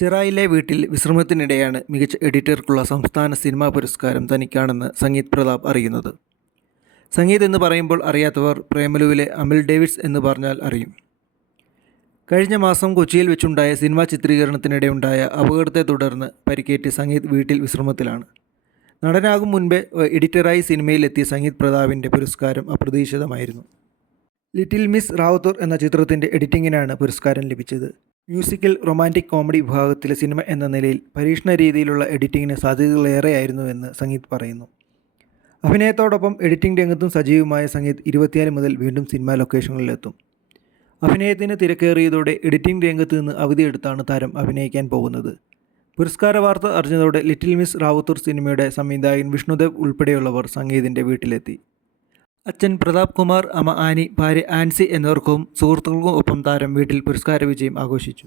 ചിറായിലെ വീട്ടിൽ വിശ്രമത്തിനിടെയാണ് മികച്ച എഡിറ്റർക്കുള്ള സംസ്ഥാന സിനിമാ പുരസ്കാരം തനിക്കാണെന്ന് സംഗീത് പ്രതാപ് അറിയുന്നത്. സംഗീത് എന്ന് പറയുമ്പോൾ അറിയാത്തവർ പ്രേമലുവിലെ അമിൽ ഡേവിഡ്സ് എന്ന് പറഞ്ഞാൽ അറിയും. കഴിഞ്ഞ മാസം കൊച്ചിയിൽ വെച്ചുണ്ടായ സിനിമാ ചിത്രീകരണത്തിനിടെ ഉണ്ടായ അപകടത്തെ തുടർന്ന് പരിക്കേറ്റ് സംഗീത് വീട്ടിൽ വിശ്രമത്തിലാണ്. നടനാകും മുൻപേ എഡിറ്ററായി സിനിമയിലെത്തിയ സംഗീത് പ്രതാപിന്റെ പുരസ്കാരം അപ്രതീക്ഷിതമായിരുന്നു. ലിറ്റിൽ മിസ് റാവത്തൂർ എന്ന ചിത്രത്തിന്റെ എഡിറ്റിങ്ങിനാണ് പുരസ്കാരം ലഭിച്ചത്. മ്യൂസിക്കൽ റൊമാന്റിക് കോമഡി വിഭാഗത്തിലെ സിനിമ എന്ന നിലയിൽ പരീക്ഷണ രീതിയിലുള്ള എഡിറ്റിങ്ങിന് സാധ്യതകളേറെയായിരുന്നുവെന്ന് സംഗീത് പറയുന്നു. അഭിനയത്തോടൊപ്പം എഡിറ്റിംഗ് രംഗത്തും സജീവമായ സംഗീത് ഇരുപത്തിയാൽ മുതൽ വീണ്ടും സിനിമാ ലൊക്കേഷനുകളിലെത്തും. അഭിനയത്തിന് തിരക്കേറിയതോടെ എഡിറ്റിംഗ് രംഗത്ത് നിന്ന് അവധിയെടുത്താണ് താരം അഭിനയിക്കാൻ പോകുന്നത്. പുരസ്കാര വാർത്ത അറിഞ്ഞതോടെ ലിറ്റിൽ മിസ് റാവുത്തൂർ സിനിമയുടെ സംവിധായകൻ വിഷ്ണുദേവ് ഉൾപ്പെടെയുള്ളവർ സംഗീതിന്റെ വീട്ടിലെത്തി. അച്ഛൻ പ്രതാപ് കുമാർ അമ്മ ആനി ഭാര്യ ആൻസി എന്നിവർക്കും സുഹൃത്തുക്കൾക്കും ഒപ്പം താരം വീട്ടിൽ പുരസ്കാര വിജയം ആഘോഷിച്ചു.